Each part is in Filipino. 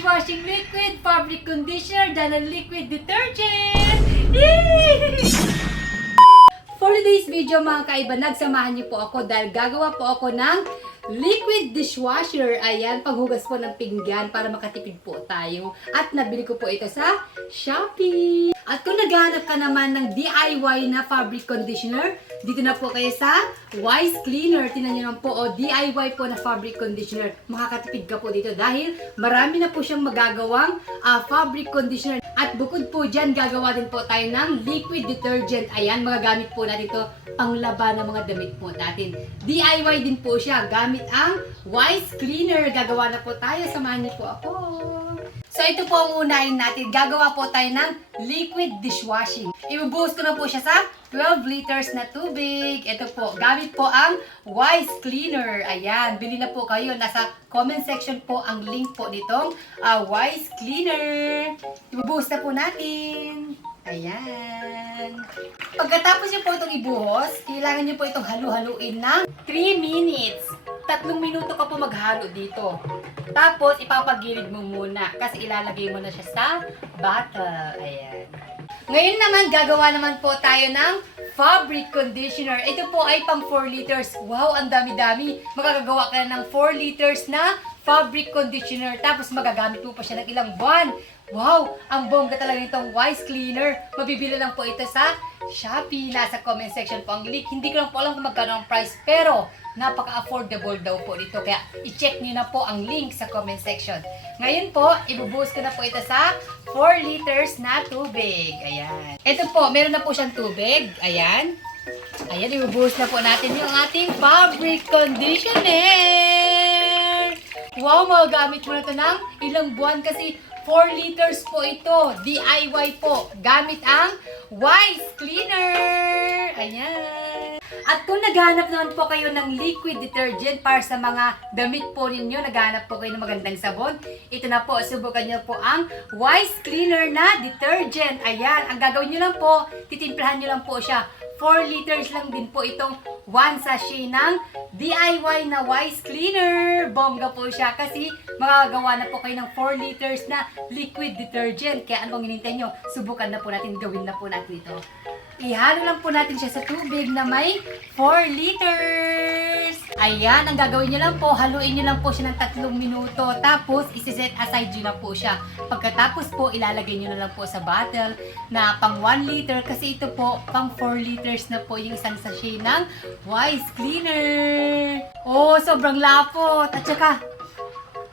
Dishwashing Liquid Fabric Conditioner than a liquid detergent! Yay! For today's video mga kaiba, nagsamahan niyo po ako dahil gagawa po ako ng liquid dishwasher. Ayan, paghugas po ng pinggan para makatipid po tayo. At nabili ko po ito sa Shopee. At kung naghahanap ka naman ng DIY na fabric conditioner, dito na po kayo sa Wise Cleaner. Tingnan nyo naman po, DIY po na fabric conditioner. Makakatipid ka po dito dahil marami na po siyang magagawang fabric conditioner. At bukod po dyan, gagawa din po tayo ng liquid detergent. Ayan, magagamit po natin ito panglaba ng mga damit po natin. DIY din po siya. Gamit ang Wise Cleaner. Gagawa na po tayo. Samahan niyo po ako. So, ito po ang unahin natin. Gagawa po tayo ng liquid dishwashing. Ibubuhos ko na po siya sa 12 liters na tubig. Ito po, gamit po ang Wise Cleaner. Ayan, bili na po kayo. Nasa comment section po ang link po nitong Wise Cleaner. Ibubuhos na po natin. Ayan. Pagkatapos nyo po itong ibuhos, kailangan nyo po itong halu-haluin ng 3 minutes. 3 minuto ka po maghalo dito. Tapos, ipapagilid mo muna kasi ilalagay mo na siya sa bottle. Ayan. Ngayon naman, gagawa naman po tayo ng fabric conditioner. Ito po ay pang 4 liters. Wow, ang dami-dami. Magagagawa ka na ng 4 liters na fabric conditioner. Tapos, magagamit mo pa siya ng ilang buwan. Wow, ang bongga talaga nitong Wise Cleaner. Mabibili lang po ito sa Shopee. Nasa comment section po ang link. Hindi ko lang po alam kung magkano ang price. Pero, napaka-affordable daw po dito. Kaya, i-check nyo na po ang link sa comment section. Ngayon po, ibubuhos ko na po ito sa 4 liters na tubig. Ayan. Ito po, meron na po siyang tubig. Ayan. Ayan, ibubuhos na po natin yung ating fabric conditioner. Wow, magagamit mo na ito ng ilang buwan kasi 4 liters po ito. DIY po. Gamit ang Wise Cleaner. Ayan. At kung naghahanap naman po kayo ng liquid detergent para sa mga damit po ninyo, naghahanap po kayo ng magandang sabon, ito na po, subukan nyo po ang Wise Cleaner na detergent. Ayan. Ang gagawin nyo lang po, titimplahan nyo lang po siya. 4 liters lang din po itong 1 sachet ng DIY na Wise Cleaner. Bongga po siya kasi magagawa na po kayo ng 4 liters na liquid detergent. Kaya anong hinintay nyo? Subukan na po natin, gawin na po natin ito. Ihalo lang po natin siya sa tubig na may 4 liters. Ayan, ang gagawin nyo lang po, haluin nyo lang po siya ng 3 minuto. Tapos, isi-set aside nyo lang po siya. Pagkatapos po, ilalagay nyo na lang po sa bottle na pang 1 liter. Kasi ito po, pang 4 liters na po yung isang sachet ng Wise Cleaner. Oh, sobrang lapot. At saka,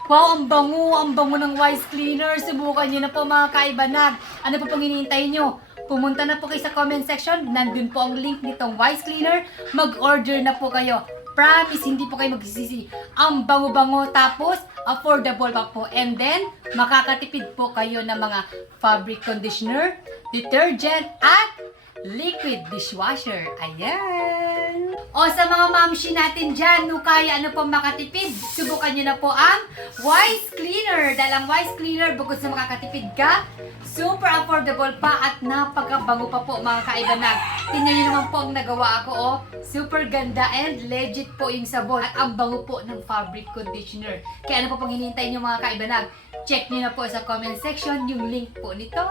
wow, ang bango ng Wise Cleaner. Subukan nyo na po mga kaibanag. Ano po pong hinihintay nyo? Pumunta na po kayo sa comment section. Nandun po ang link nitong Wise Cleaner. Mag-order na po kayo. Promise, hindi po kayo magsisisi. Ang bango-bango, tapos affordable pa po. And then, makakatipid po kayo ng mga fabric conditioner, detergent, at liquid dishwasher. Ayan. O sa mga mamshi natin dyan, no kaya ano pong makatipid, subukan nyo na po ang Wise Cleaner. Dahil ang Wise Cleaner, bukod sa makakatipid ka, super affordable pa at napakabango pa po mga kaibanag. Tingnan nyo naman po ang nagawa ako, oh. Super ganda and legit po yung sabon. At ang bango po ng fabric conditioner. Kaya ano po pong hinihintay nyo mga kaibanag? Check nyo na po sa comment section yung link po nito.